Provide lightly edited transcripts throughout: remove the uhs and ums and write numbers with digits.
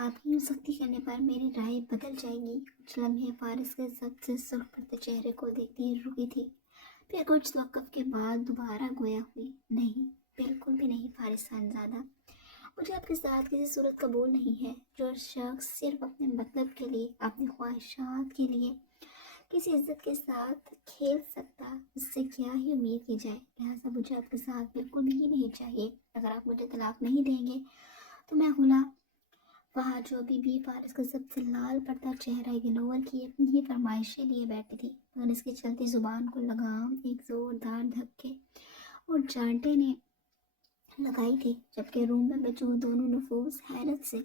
آپ کی یوں سختی کرنے پر میری رائے بدل جائے گی۔ کچھ لمحے فارس کے سب سے سرخ پڑتے چہرے کو دیکھتی رکی تھی، پھر کچھ وقت کے بعد دوبارہ گویا ہوئی، نہیں، بالکل بھی نہیں فارس خانزادہ، مجھے آپ کے ساتھ کسی صورت قبول نہیں ہے۔ جو شخص صرف اپنے مطلب کے لیے، اپنی خواہشات کے لیے کسی عزت کے ساتھ کھیل سکتا، اس سے کیا ہی امید کی جائے، لہٰذا مجھے آپ کے ساتھ بالکل بھی نہیں چاہیے۔ اگر آپ مجھے طلاق نہیں دیں گے تو میں غلام۔ وہاں جو بھی فارس کا سب سے لال پڑتا چہرہ اگنور کی اپنی ہی فرمائشیں لیے بیٹھی تھی، مگر اس کی چلتی زبان کو لگام ایک زوردار دھکے اور جانٹے نے لگائی تھی، جبکہ روم میں موجود دونوں نفوس حیرت سے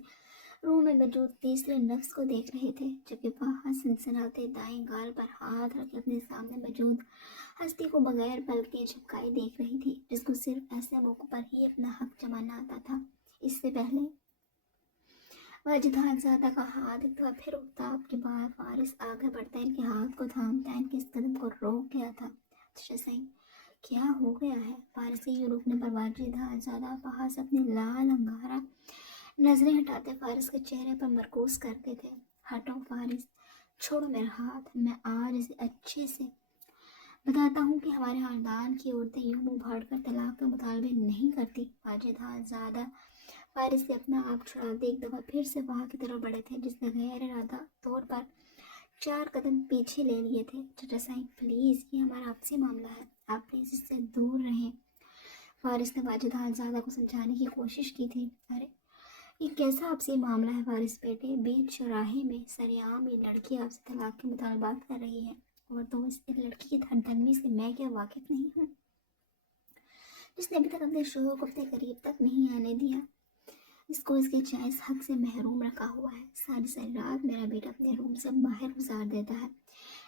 روم میں موجود تیسرے نفس کو دیکھ رہے تھے، جبکہ فہد سنسناتے دائیں گال پر ہاتھ رکھ اپنے سامنے موجود ہستی کو بغیر پلکیں جھپکائے دیکھ رہی تھی، جس کو صرف ایسے موقع پر ہی اپنا حق جمانا آتا تھا۔ اس سے پہلے واجد خانزادہ کا ہاتھ ایک دفعہ پھر افتاب کے بعد فارس آگے بڑھتا ان کے ہاتھ کو تھامتا ان کے اس قدم کو روک گیا تھا۔ شسنگ کیا ہو گیا ہے؟ فارس کے یوں رکنے پر واجد خانزادہ فہد سے اپنی لال انگارہ نظریں ہٹاتے فارس کے چہرے پر مرکوز کرتے تھے۔ ہٹو فارس، چھوڑو میرا ہاتھ، میں آج اسے اچھے سے بتاتا ہوں کہ ہمارے خاندان کی عورتیں یوں منہ پھاڑ کر طلاق کے مطالبے نہیں کرتی۔ واجد خانزادہ فارس سے اپنا آپ چھڑاتے ایک دفعہ پھر سے وہاں کی طرف بڑھے تھے، جس نے غیر ارادہ طور پر 4 قدم پیچھے لے لیے تھے۔ چچا صاحب پلیز، یہ ہمارا آپسی معاملہ ہے، آپ پلیز اس سے دور رہیں۔ فارس نے واجد خانزادہ کو سمجھانے کی کوشش کی تھی۔ ارے یہ کیسا آپسی معاملہ ہے فارس بیٹے؟ بیچ چوراہے میں سرعام یہ لڑکی آپ سے طلاق کے مطالبات کر رہی ہے، اور تو اس لڑکی کی دھڑدنمی سے میں کیا واقف نہیں ہوں، جس نے ابھی تک اپنے شوہر کو اپنے قریب تک نہیں آنے دیا، اس کو اس کے جائز حق سے محروم رکھا ہوا ہے، ساری ساری رات میرا بیٹا اپنے روم سے باہر گزار دیتا ہے۔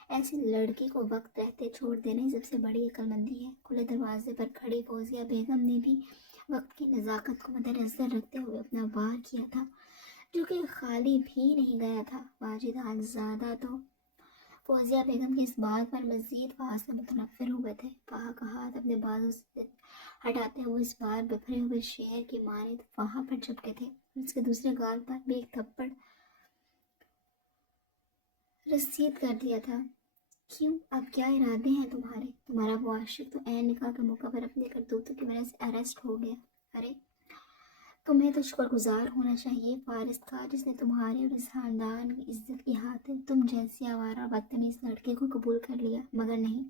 ایسی لڑکی کو وقت رہتے چھوڑ دینا ہی سب سے بڑی عقل مندی ہے۔ کھلے دروازے پر کھڑی فوزیہ بیگم نے بھی وقت کی نزاکت کو مد نظر رکھتے ہوئے اپنا وار کیا تھا، جو کہ خالی بھی نہیں گیا تھا۔ واجد خانزادہ تو فوزیہ بیگم کی اس بات پر مزید فحش سے متنفر ہوئے تھے۔ فہا کا ہاتھ اپنے بازو سے ہٹاتے ہوئے اس بار بکھرے ہوئے شیر کی مانند فہا پر چپکے تھے، اس کے دوسرے گال پر بھی ایک تھپڑ رسید کر دیا تھا۔ کیوں؟ اب کیا ارادے ہیں تمہارے؟ تمہارا وہ عاشق تو عین نکاح کے موقع پر اپنے کرتوتوں کی وجہ سے اریسٹ ہو گیا۔ ارے تمہیں تو شکر گزار ہونا چاہیے فارس کا، جس نے تمہارے اور اس خاندان کی عزت کی خاطر تم جیسی آوارہ بدتمیز لڑکے کو قبول کر لیا، مگر نہیں،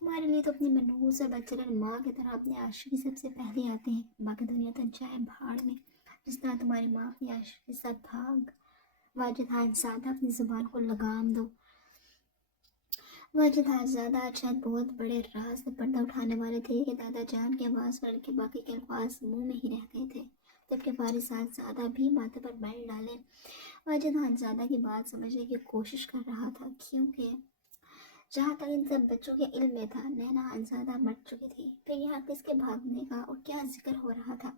تمہارے لیے تو اپنی منحوس اور بدچلن ماں کی طرح اپنے عاشق سب سے پہلے آتے ہیں۔ باقی دنیا تو جائے بھاڑ میں، جس طرح تمہاری ماں اپنی عاشق کے ساتھ بھاگ۔ واجد خانزادہ اپنی زبان کو لگام دو۔ واجد خانزادہ آج شاید بہت بڑے راز سے پردہ اٹھانے والے تھے کہ دادا جان کی آواز پر کے باقی کے الفاظ منہ میں ہی رہ گئے تھے، جبکہ فارس خانزادہ بھی ماتھے پر بیل ڈالے واجد خانزادہ کی بات سمجھنے کی کوشش کر رہا تھا، کیونکہ جہاں تک ان سب بچوں کے علم میں تھا نینا خانزادہ مر چکی تھی، پھر یہاں کس کے بھاگنے کا اور کیا ذکر ہو رہا تھا۔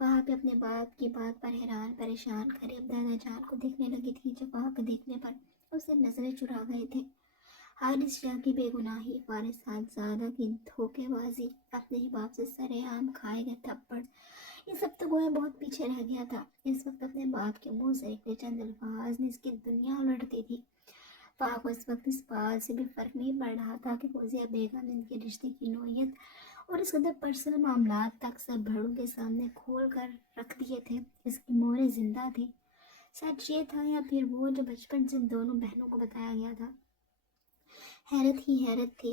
وہاں پہ اپنے باپ کی بات پر حیران پریشان قریب دادا جان کو دیکھنے لگی تھی، جو وہاں کے دیکھنے پر اسے نظریں چرا گئے تھے۔ حارث شاہ کی بے گناہی، فارس خانزادہ کی دھوکے بازی، اپنے ہی باپ سے سرے عام کھائے گئے تھپڑ، یہ سب تو گویا بہت پیچھے رہ گیا تھا۔ اس وقت اپنے باپ کے منہ سے نکلے چند الفاظ نے اس کی دنیا الٹتی تھی۔ فہا کو اس وقت اس بات سے بھی فرق نہیں پڑ رہا تھا کہ فوزیہ بیگم نے ان کے رشتے کی نوعیت اور اس قدر پرسنل معاملات تک سب بھڑوں کے سامنے کھول کر رکھ دیے تھے۔ اس کی موریں زندہ تھی، سچ یہ تھا یا پھر وہ جو بچپن سے دونوں بہنوں کو بتایا گیا تھا؟ حیرت ہی حیرت تھی،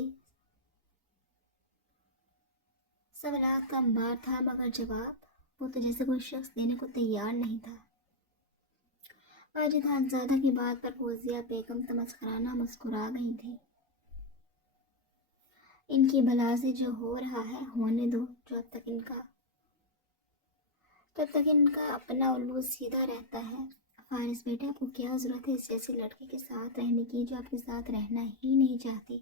سوالات کا انبار تھا، مگر جواب وہ تو جیسے کوئی شخص دینے کو تیار نہیں تھا۔ واجد خانزادہ کی بات پر فوزیہ بیگم تمسخرانہ مسکرا گئی تھی۔ ان کی بلا سے جو ہو رہا ہے ہونے دو، جب تک ان کا اپنا الو سیدھا رہتا ہے۔ فارس بیٹے، آپ کو کیا ضرورت ہے اس جیسی لڑکی کے ساتھ رہنے کی جو آپ کے ساتھ رہنا ہی نہیں چاہتی؟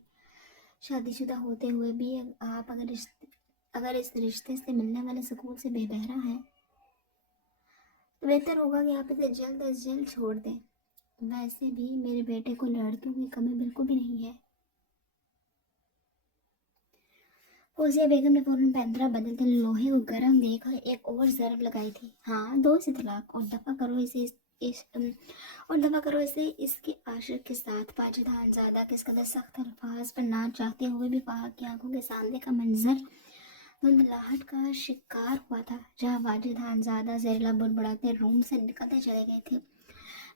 شادی شدہ ہوتے ہوئے بھی آپ اگر اس رشتے سے ملنے والے سکون سے بے بہرا ہیں تو بہتر ہوگا کہ آپ اسے جلد از جلد چھوڑ دیں۔ ویسے بھی میرے بیٹے کو لڑکیوں کی کمی بالکل بھی نہیں ہے۔ فوزیہ بیگم نے فوراً پینترا بدلتے لوہے کو گرم دیکھ ایک اور ضرب لگائی تھی۔ ہاں، دو سے طلاق، اور دفع کرو اسے اس اور دعویٰ کرو اسے اس کے عاشق کے ساتھ۔ واجد خانزادہ کے اس قدر سخت الفاظ پر نہ چاہتے ہوئے بھی فہد کی آنکھوں کے سامنے کا منظر دھندلاہٹ کا شکار ہوا تھا، جہاں واجد خانزادہ زیر لب بڑبڑاتے روم سے نکلتے چلے گئے تھے۔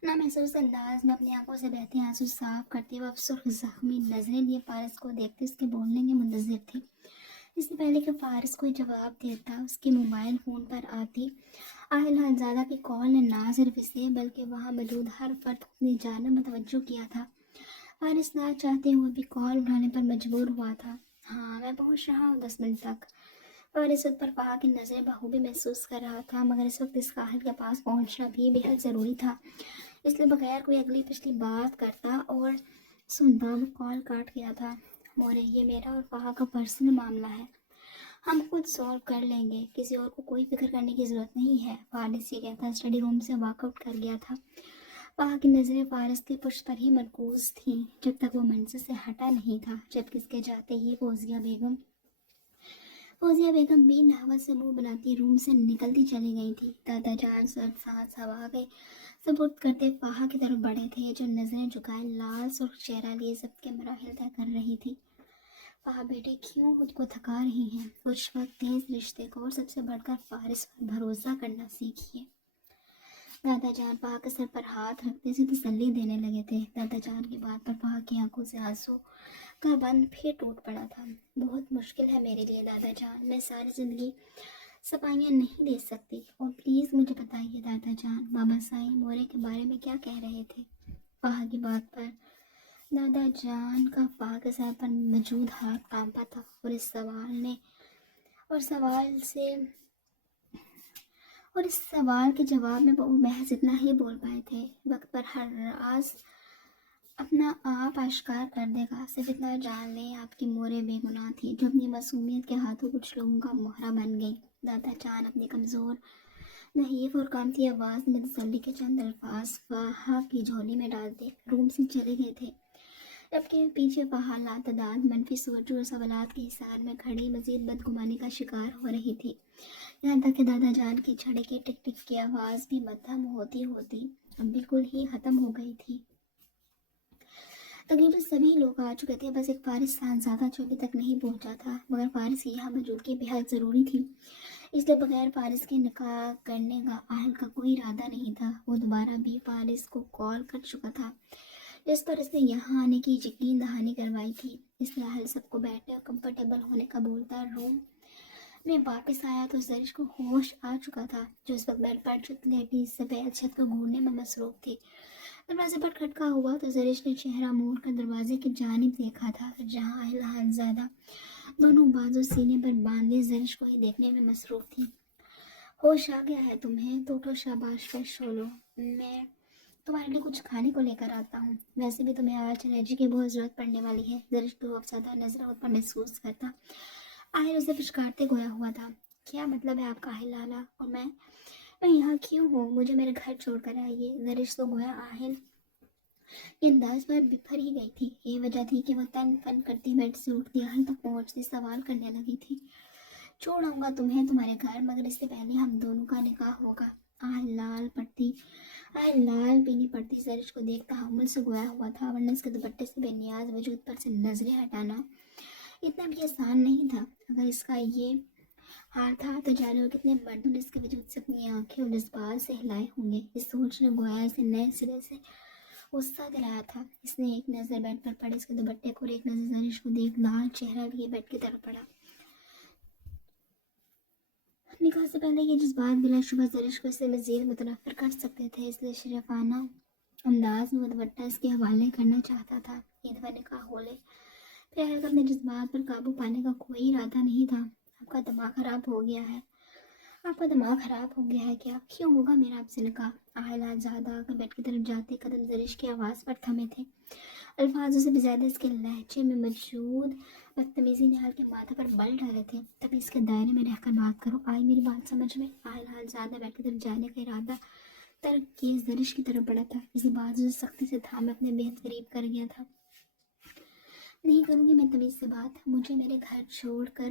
نہ محسوس انداز میں اپنی آنکھوں سے بہتے آنسو صاف کرتے وہ سرخ زخمی نظریں لیے فارس کو دیکھتے اس کے بولنے کے منتظر تھے۔ اس سے پہلے کہ فارس کوئی جواب دیتا، اس کے موبائل فون پر آتی آہل خانزادہ کی کال نے نہ صرف اسے بلکہ وہاں موجود ہر فرد کو اپنی جانب متوجہ کیا تھا۔ فارس نہ چاہتے ہوئے بھی کال اٹھانے پر مجبور ہوا تھا۔ ہاں میں پہنچ رہا ہوں 10 منٹ تک۔ فارس اس پر فہد کی نظریں بخوبی محسوس کر رہا تھا، مگر اس وقت اس قاہد کے پاس پہنچنا بھی بے حد ضروری تھا، اس لیے بغیر کوئی اگلی پچھلی بات کرتا اور سنتا وہ کال کاٹ گیا تھا۔ مورے یہ میرا اور فہد کا پرسنل معاملہ ہے، ہم خود سولو کر لیں گے، کسی اور کو کوئی فکر کرنے کی ضرورت نہیں ہے، فارس یہ کہتا اسٹڈی روم سے واک آؤٹ کر گیا تھا۔ فہد کی نظریں فارس کی پشت پر ہی مرکوز تھیں جب تک وہ منظر سے ہٹا نہیں تھا، جبکہ اس کے جاتے ہی فوزیہ بیگم بھی نحوت سے منہ بناتی روم سے نکلتی چلی گئی تھی۔ دادا جان سرد سانس ہوا کے سپرد کرتے فہد کی طرف بڑھے تھے، جو نظریں جھکائے لال سرخ چہرہ لیے سب کے مراحل طے کر رہی تھی۔ فہد بیٹے کیوں خود کو تھکا رہی ہیں؟ کچھ وقت تیز رشتے کو اور سب سے بڑھ کر فارس پر بھروسہ کرنا سیکھیے۔ دادا جان فہد کے سر پر ہاتھ رکھتے سے تسلی دینے لگے تھے۔ دادا جان کی بات پر فہد کی آنکھوں سے آنسو کا بند پھر ٹوٹ پڑا تھا۔ بہت مشکل ہے میرے لیے دادا جان، میں ساری زندگی صفائیاں نہیں دے سکتی، اور پلیز مجھے بتائیے دادا جان بابا سائیں مورے کے بارے میں کیا کہہ رہے تھے؟ فہد کی بات پر دادا جان کا فہد کے سر پر موجود ہاتھ کانپا تھا، اور اس سوال کے جواب میں وہ محض اتنا ہی بول پائے تھے، وقت پر ہر راز اپنا آپ آشکار کر دے گا، صرف اتنا جان لیں آپ کی مورے بے گناہ تھی، جو اپنی معصومیت کے ہاتھوں کچھ لوگوں کا مہرہ بن گئی۔ دادا جان اپنی کمزور نحیف اور کانپتی آواز میں تسلی کے چند الفاظ فہد کی جھولی میں ڈالتے روم سے چلے گئے تھے، جبکہ پیچھے فہد لاتعداد منفی سوچوں اور سوالات کے حصار میں کھڑی مزید بدگمانی کا شکار ہو رہی تھی، یہاں تک کہ دادا جان کی چھڑے کی ٹک ٹک کی آواز بھی مدھم ہوتی ہوتی اب بالکل ہی ختم ہو گئی تھی۔ تقریباً سبھی لوگ آ چکے تھے، بس ایک فارس خانزادہ جو ابھی تک نہیں پہنچا تھا، مگر فارس کی یہاں موجودگی بے حد ضروری تھی، اس لیے بغیر فارس کے نکاح کرنے کا اہل کا کوئی ارادہ نہیں تھا۔ وہ دوبارہ بھی فارس کو کال کر چکا تھا، جس پر اس نے یہاں آنے کی یقین دہانی کروائی تھی، اس لیے اہل سب کو بیٹھنے اور کمفرٹیبل ہونے کا بولتا روم میں واپس آیا تو زرش کو ہوش آ چکا تھا، جو اس وقت بیڈ پر لیٹی سفید چھت کو گھورنے میں مصروف تھی۔ دروازے پر کھٹکا ہوا تو زرش نے چہرہ موڑ کر دروازے کی جانب دیکھا تھا، جہاں اہل خانزادہ دونوں بازو سینے پر باندھے زرش کو ہی دیکھنے میں مصروف تھی۔ ہوش آ گیا ہے تمہیں؟ تو اٹھو، شاباش، فریش ہو لو، میں تمہارے لیے کچھ کھانے کو لے کر آتا ہوں، ویسے بھی تمہیں آج الرجی کی بہت ضرورت پڑنے والی ہے۔ زرش کو افسردہ نظر اس پر محسوس کرتا آہل اسے پچکارتے گویا ہوا تھا، کیا مطلب ہے آپ کا آہل لالا؟ اور میں یہاں کیوں ہوں؟ مجھے میرے گھر چھوڑ کر آئیے۔ زرش تو گویا آہل کے انداز پر بفر ہی گئی تھی، یہ وجہ تھی کہ وہ تن فن کرتی بیڈ سے اٹھتی اہل تک پہنچتی سوال کرنے لگی تھی۔ چھوڑ آؤں گا تمہیں تمہارے گھر، مگر اس سے پہلے ہم دونوں کا نکاح ہوگا۔ آہل لال پینی پڑتی زرش کو دیکھ تحمل سے گویا ہوا تھا، ورنہ اس کے دوپٹے سے بے نیاز وجود پر سے نظریں ہٹانا اتنا بھی آسان نہیں تھا۔ اگر اس کا یہ حال تھا تو جانے اور کتنے مردوں نے اس کے وجود سے اپنی آنکھیں اور جذبات سے ہلائے ہوں گے۔ اس سوچ نے گویا اسے نئے سرے سے غصہ دلایا تھا۔ اس نے ایک نظر بیڈ پر پڑے اس کے دوپٹے کو اور ایک نظر زرش کو دیکھ لال چہرہ لیے بیڈ کی طرف پڑا۔ نکاح سے پہلے یہ جذبات بلا شبہ زرش کو اس سے مزید متنفر کر سکتے تھے، اس لیے شریفانہ انداز میں وہ دوپٹہ اس کے حوالے کرنا چاہتا تھا۔ یہ دفعہ نکاح ہو لے، پھر اہل کا اپنے جذبات پر قابو پانے کا کوئی ارادہ نہیں تھا۔ آپ کا دماغ خراب ہو گیا ہے کیا؟ کیوں ہوگا میرا آپ سے نکاح؟ اہل زیادہ آ کر بیڈ کی طرف جاتے قدم زرش کی آواز پر تھمے تھے، الفاظوں سے بھی زیادہ اس کے لہجے میں موجود بدتمیزی نے اہل کے ماتھے پر بل ڈالے تھے۔ تب اس کے دائرے میں رہ کر بات کرو، آئی میری بات سمجھ میں؟ اہل زیادہ بیڈ کی طرف جانے کا ارادہ ترک کیے زرش کی طرف بڑھا تھا، اسی بات سے سختی سے تھامے اپنے بہت قریب کر گیا تھا۔ نہیں کروں گی میں تمیز سے بات، مجھے میرے گھر چھوڑ کر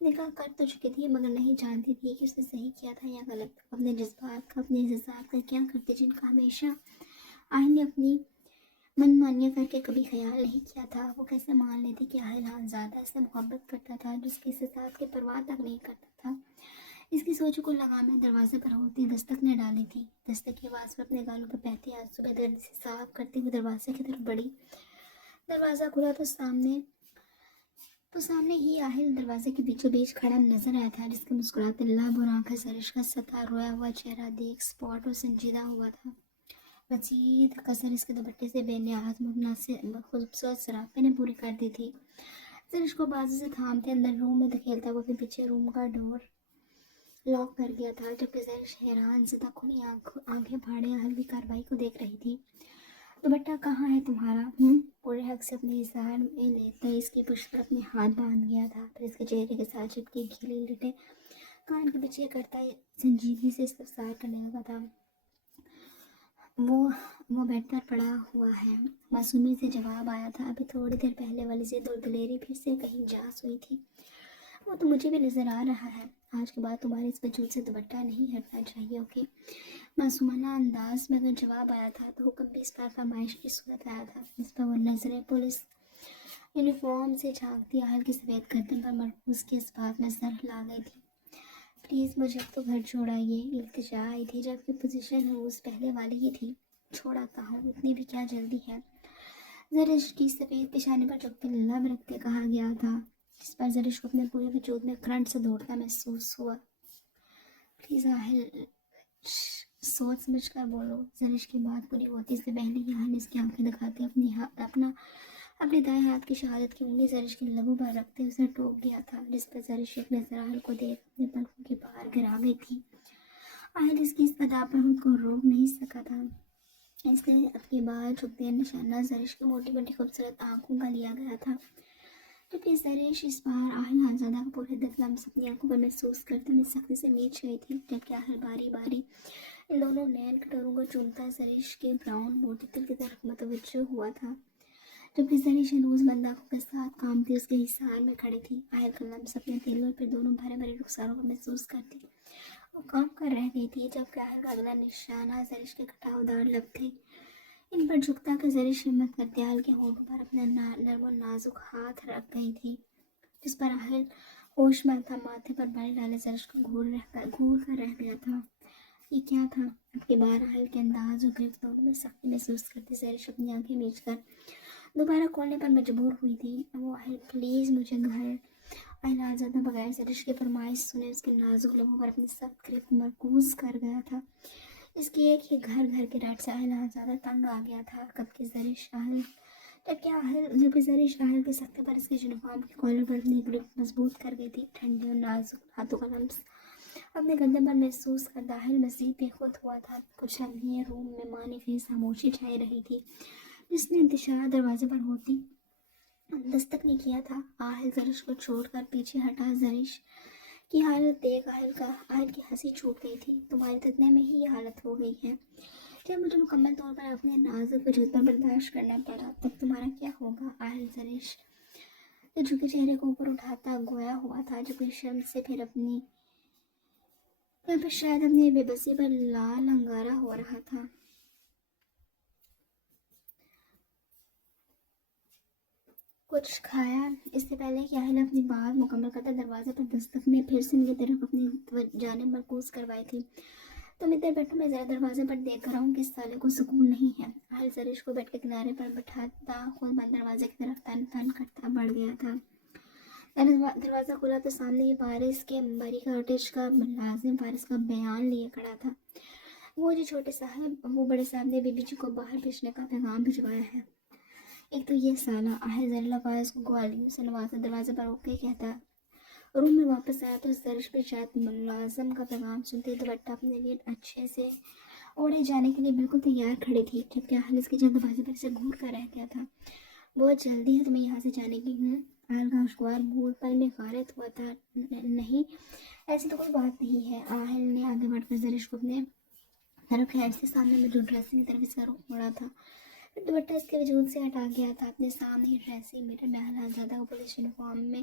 نکاح کر تو چکی تھی مگر نہیں جانتی تھی کہ اس نے صحیح کیا تھا یا غلط، اپنے جذبات کا، اپنے احساسات کا کیا کرتی، جن کا ہمیشہ آہل نے اپنی من مانیہ کر کے کبھی خیال نہیں کیا تھا۔ وہ کیسے مان لیتی کہ آہل زیادہ اس سے محبت کرتا تھا، جس کے احساسات کی پرواہ تک نہیں کرتا تھا۔ اس کی سوچ کو لگامیں دروازے پر ہوتی دستک نے ڈالی تھی۔ دستک کی آواز پر اپنے گالوں پر بہتے آنسو بے دردی سے صاف کرتے ہوئے دروازے کی طرف بڑھی۔ دروازہ کھلا تو سامنے ہی آہل دروازے کے بیچوں بیچ کھڑا نظر آیا تھا، جس کے مسکراتے لب اور آنکھیں زرش کا ستا رویا ہوا چہرہ دیکھ اسپاٹ اور سنجیدہ ہوا تھا۔ وسیع کسر اس کے دوپٹے سے بے نیاز متناسب خوبصورت سراپے نے پوری کر دی تھی۔ زرش کو بازو سے تھامتے اندر روم میں دھکیلتا ہوا، پھر پیچھے روم کا ڈور لاک کر گیا تھا، جبکہ زرش حیران زدہ کھلی آنکھیں پھاڑے آہل کی کارروائی کو دیکھ رہی تھی۔ دوپٹہ کہاں ہے تمہارا؟ پورے حق سے اپنے اظہار میں لیتا اس کی پشت پر اپنے ہاتھ باندھ گیا تھا، پھر اس کے چہرے کے ساتھ چپکی گیلی لٹیں کان کے پیچھے کرتا سنجیدگی سے استفسار کرنے لگا تھا۔ وہ بیڈ پر پڑا ہوا ہے، معصومیت سے جواب آیا تھا۔ ابھی تھوڑی دیر پہلے والی ضد اور دلیری پھر سے کہیں جا سوئی تھی۔ وہ تو مجھے بھی نظر آ رہا ہے۔ آج کے بعد تمہارے اس وجود سے دوپٹہ نہیں ہٹنا چاہیے، اوکے؟ معصومانہ انداز میں اگر جواب آیا تھا تو حکم بھی اس پر فرمائش کی صورت آیا تھا۔ اس پر وہ نظریں پولیس یونیفارم سے جھانکتی آہل کی سفید گردن پر مرکوز کی اس بات میں سر ہلا گئی تھی۔ پلیز مجھے اب تو گھر چھوڑائیے، التجا آئی تھی، جبکہ پوزیشن روز پہلے والی ہی تھی۔ چھوڑاتا ہوں، اتنی بھی کیا جلدی ہے؟ زرش کی سفید پیشانی پر چپتے لب رکھ کے کہا گیا تھا، جس پر زرش کو اپنے پورے وجود میں کرنٹ سے دوڑتا محسوس ہوا۔ پلیز آہل، سوچ سمجھ کر بولو۔ زرش کی بات پوری ہوتی سے پہلے ہی آہل اس کی آنکھیں دکھاتے اپنے دائیں ہاتھ کی شہادت کی انگلی زرش کے لبوں پر رکھتے اسے ٹوک گیا تھا، جس پر زرش ایک نظر آہل کو دیکھ اپنے پلکوں کے باہر گرا گئی تھی۔ آہل اس کی اس ادا پر خود کو روک نہیں سکا تھا، اس لیے اپنی بال چھپتے نشانہ زرش کی موٹی موٹی خوبصورت آنکھوں کا لیا گیا تھا، جبکہ زرش اس بار آہل حادزادہ کا پورے 10 لمس اپنی آنکھوں پر محسوس کرتے ہوئے سختی سے میچ گئی تھی، جبکہ آہل باری باری ان دونوں نین کٹوروں کو چومتا زرش کے براؤن موٹی دل کی طرف متوجہ ہوا تھا، جبکہ زرش روز بند آنکھوں کے ساتھ کامتی اس کے حصار میں کھڑی تھی۔ آہل کا لمس اپنے دل اور پھر دونوں بھرے بھرے رخساروں کو محسوس کرتی وہ کام کر رہ گئی تھی، جبکہ آہل کا اگلا نشانہ زرش کے کٹاؤدار لب تھے، ان پر جھکتا کہ زرش ہمت کرتے آہل کے ہونٹوں پر اپنا نرم و نازک ہاتھ رکھ گئی تھی، جس پر آہل ہوش مند تھا، ماتھے پر بال ڈالے زرش کو گھور کر رہ گیا تھا۔ یہ کیا تھا؟ اب کی بار آہل کے انداز اور گرفتوں میں سختی محسوس کرتی زرش اپنی آنکھیں میچ کر دوبارہ کھولنے پر مجبور ہوئی تھی۔ وہ آہل، پلیز مجھے گھر۔ آہل آزادہ بغیر زرش کی فرمائش سنے اس کے نازک لبوں پر اپنی سخت گرفت مرکوز کر گیا تھا۔ اس کی ایک ہی گھر کے ڈر سے آہل آزادہ تنگ آ گیا تھا، جبکہ زرش آہل کی سختی پر اس کے یونیفارم کے کالر پر اپنی گرفت مضبوط کر گئی تھی۔ ٹھنڈے اور نازک ہاتھوں کا لمس اپنے گردن پر محسوس کرتا آہل مزید بے خود ہوا تھا۔ کچھ لمحے روم میں معنی خیز خاموشی چھائی رہی تھی، جس نے انتشار دروازے پر ہوتی دستک نے کیا تھا۔ آہل زرش کو چھوڑ کر پیچھے ہٹا۔ زرش کی حالت دیکھ آہل کی ہنسی چھوٹ گئی تھی۔ تمہارے تتنے میں ہی یہ حالت ہو گئی ہے، جب مجھے مکمل طور پر اپنے نازک وجود پر برداشت کرنا پڑا تب تمہارا کیا ہوگا؟ آہل زرش جو جھکے چہرے کو اوپر اٹھاتا گویا ہوا تھا، جو کہ شرم سے پھر شاید اپنی بے بسی پر لال انگارہ ہو رہا تھا۔ کچھ کھایا؟ اس سے پہلے کہ آہل اپنی بات مکمل کرتا دروازے پر دستک نے پھر سے میری طرف اپنی جانب مرکوز کروائی تھی۔ تم ادھر بیٹھو، میں ذرا دروازے پر دیکھ کر آؤں کہ اس سالے کو سکون نہیں ہے۔ آہل زرش کو بیڈ کے کنارے پر بٹھاتا خود بند دروازے کی طرف تن کرتا بڑھ گیا تھا۔ دروازہ کھلا تو سامنے ہی وارث کے بری کاٹیج کا ملازم وارث کا بیان لیے کھڑا تھا۔ وہ بڑے صاحب نے بی بی جی کو باہر بھیجنے کا پیغام بھجوایا ہے۔ ایک تو یہ سالہ، آہل ذرا وارث کو گوالیوں سے نوازا دروازے پر روک کے کہتا۔ روم میں واپس آیا تو زرش بھی شاید ملازم کا پیغام سنتے دوپٹہ اپنے لیے اچھے سے اوڑھے جانے کے لیے بالکل تیار کھڑی تھی، جبکہ آہل اس کی جلد بازی پر اسے گھور کر رہ گیا تھا۔ بہت جلدی ہے تمہیں یہاں سے جانے کی؟ آہل کا خوشگوار گھور پل میں غارت ہوا تھا۔ نہیں، ایسی تو کوئی بات نہیں ہے۔ آہل نے آگے بڑھ کر زرش کو اپنے طرف خیر سے سامنے موجود ڈریسنگ کی طرف اس کا رخ موڑا تھا، پھر دوپٹہ اس کے وجود سے ہٹا گیا تھا۔ اپنے سامنے ہی ڈریسنگ میرر میں آہل آزادہ کو پولیس یونیفارم میں